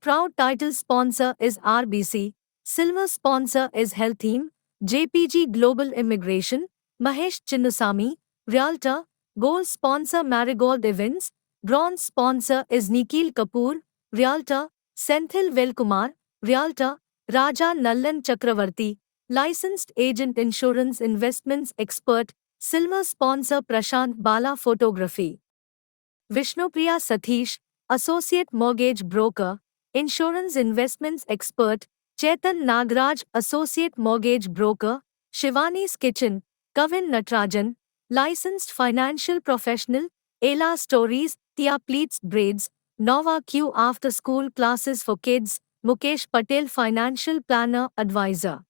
proud title sponsor is RBC, silver sponsor is Health Team, JPG Global Immigration, Mahesh Chinnusamy, Realtor, gold sponsor Marigold Events, bronze sponsor is Nikhil Kapoor, Realtor, Senthil Velkumar, Realtor, Raja Nallan Chakravarti, licensed agent insurance investments expert, silver sponsor Prashant Bala Photography. Vishnupriya Satish, associate mortgage broker, insurance investments expert, Chetan Nagraj, associate mortgage broker, Shivani's Kitchen, Kavin Natrajan, licensed financial professional, Ela Stories, Tia Pleats Braids, Nova Q after school classes for kids, Mukesh Patel financial planner advisor.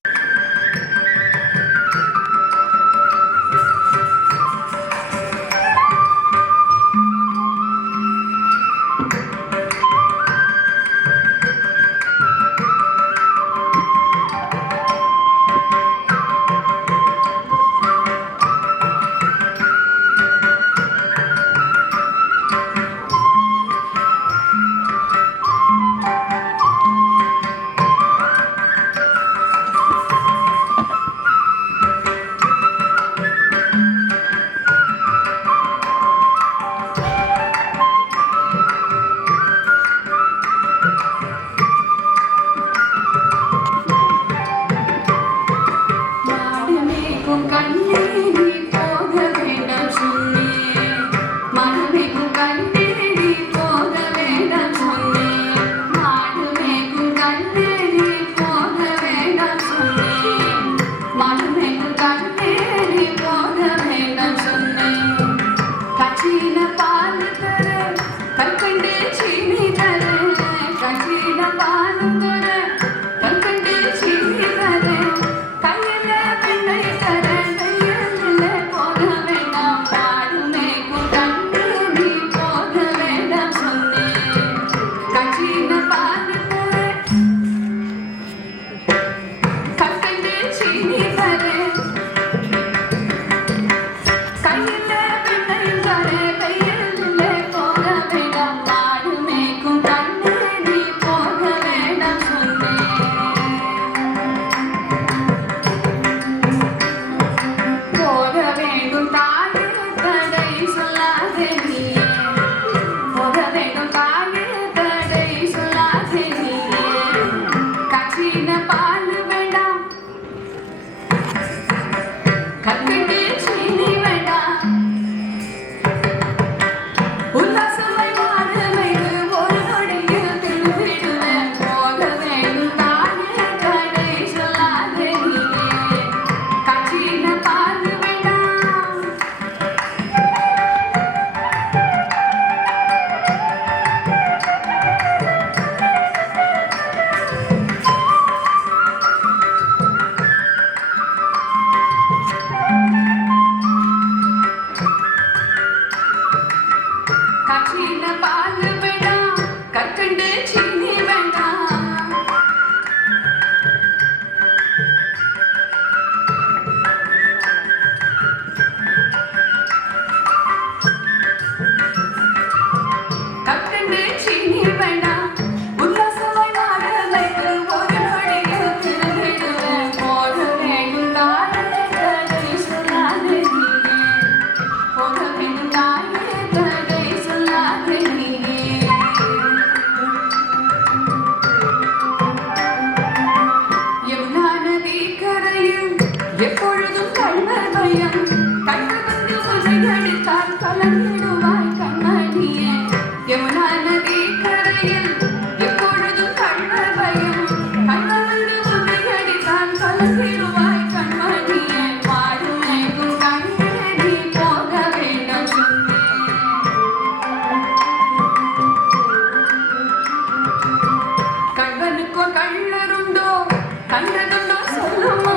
கண்டதுண்டோ சொல்லுமா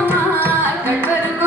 கண்பருக்கோ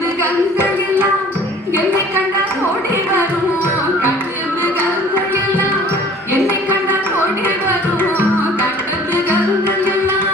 மிருகங்கள் எல்லாம் என்னை கண்டால் ஓடி வரும். காட்டு மிருகங்கள் எல்லாம் என்னை கண்டால் ஓடி வரும். காட்டு மிருகங்கள் எல்லாம்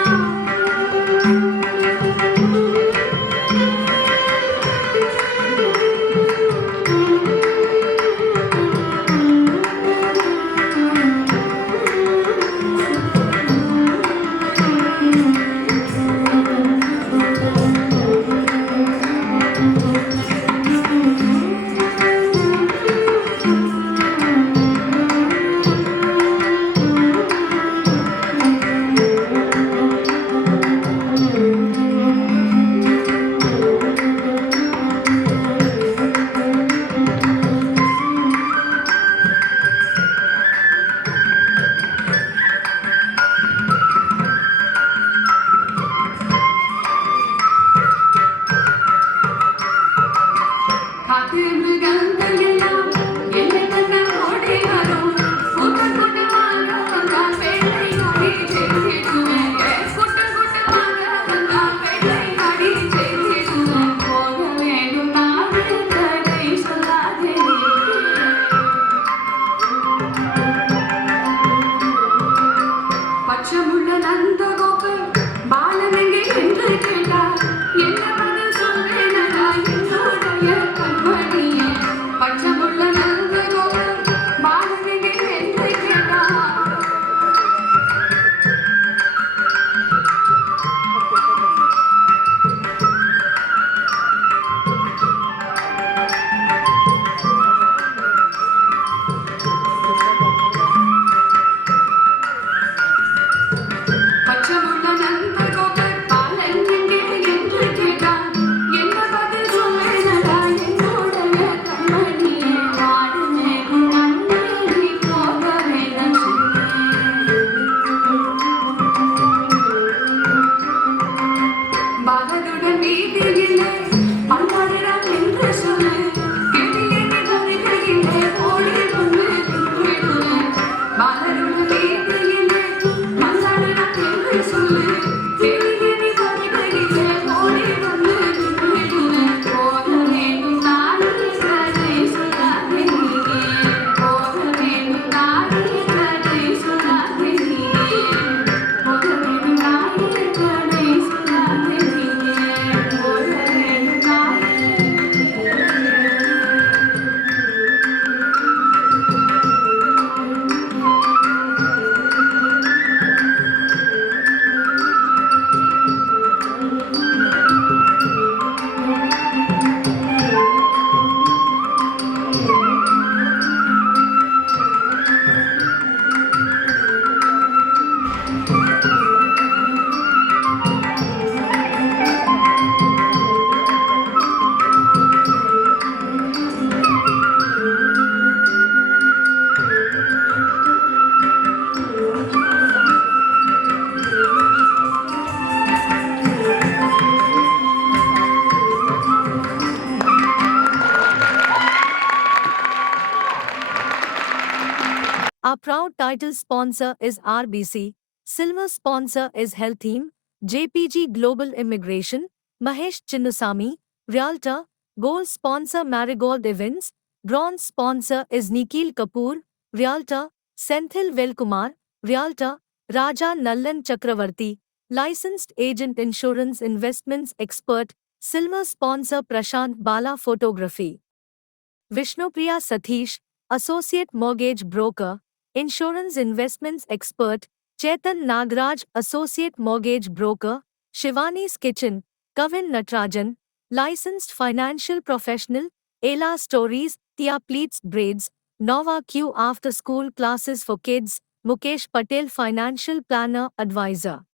காட்டு மிருகங்கள் எல்லாம் என்னை கண்டால் ஓடி வரும். கூட்டம் கூட்டமாக வந்தால் வேட்டையாடி ஜெயித்திடுவேன். கூட்டம் கூட்டமாக வந்தால் வேட்டையாடி ஜெயித்திடுவேன். போக வேண்டும் நாடு கதை சொல்லாதே. பச்சமுள்ள நந்தகோபர் பாலன் எங்கே என்று கேட்டார். என்ன பதில் சொல்வேனடா என்னுடைய கண்மணியே. பச்சமுள்ள நந்தகோபர் பாலன் எங்கே என்று கேட்டார். பச்சமுள்ள நந்தகோபர் பாலன் எங்கே என்று கேட்டார். என்ன பதில் சொல்வேனடா என்னுடைய கண்மணியே. நாடு மேலும் நன்னே நீ போக வேண்டாம் பாலனுடன் வீதியிலே பல்வாரிடம் என்று சொல்லு. கிளியே நீ வருகையிலே ஓடி வந்து நின்றிடுவேன். பாலனுடன் வீதியிலே பல்வாரிடம் என்று சொல்லு. கிளியே நீ வருகையிலே ஓடி வந்து நின்றிடுவேன். போக வேண்டும் நாடு கதை சொல்லாதே நீயே. போக வேண்டும் நாடு கதை சொல்லாதே நீயே. போக வேண்டும் நாடு கதை சொல்லாதே நீயே. போக வேண்டும் நாடு. Our proud title sponsor is RBC, silver sponsor is Health Team, JPG Global Immigration, Mahesh Chinnusamy, Realtor, gold sponsor Marigold Events, bronze sponsor is Nikhil Kapoor, Realtor, Senthil Velkumar, Realtor, Raja Nallan Chakravarti, licensed agent insurance investments expert, silver sponsor Prashant Bala Photography. Vishnupriya Satish, associate mortgage broker, insurance investments expert, Chetan Nagraj, associate mortgage broker, Shivani's Kitchen, Kavin Natrajan, licensed financial professional, Ela Stories, Tia Pleats Braids, Nova Q after school classes for kids, Mukesh Patel financial planner advisor.